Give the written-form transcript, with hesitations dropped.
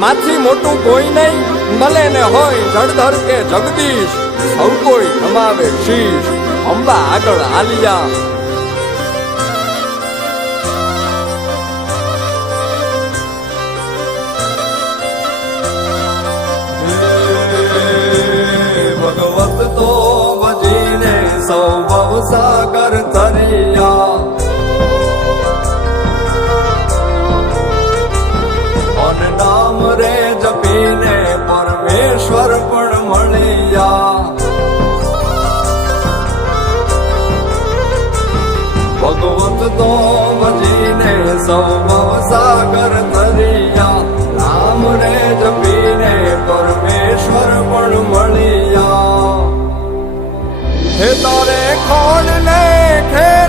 માથી મોટું કોઈ નહીં, મળે ને હોય જળધર કે જગદીશ, સૌ કોઈ નમાવે શીશ, અંબા આગળ આલિયા. ભગવત તો ભજીને સૌ ભવસાગર તરિયા, અન નામ રે જપીને પરમેશ્વર પણ મળ્યા. ભગવત તો ભજીને સૌ ભવસાગર તરિયા, નામ રે જપીને પરમેશ્વર પણ મળ્યા. હે તારે ખોડ ને ખેર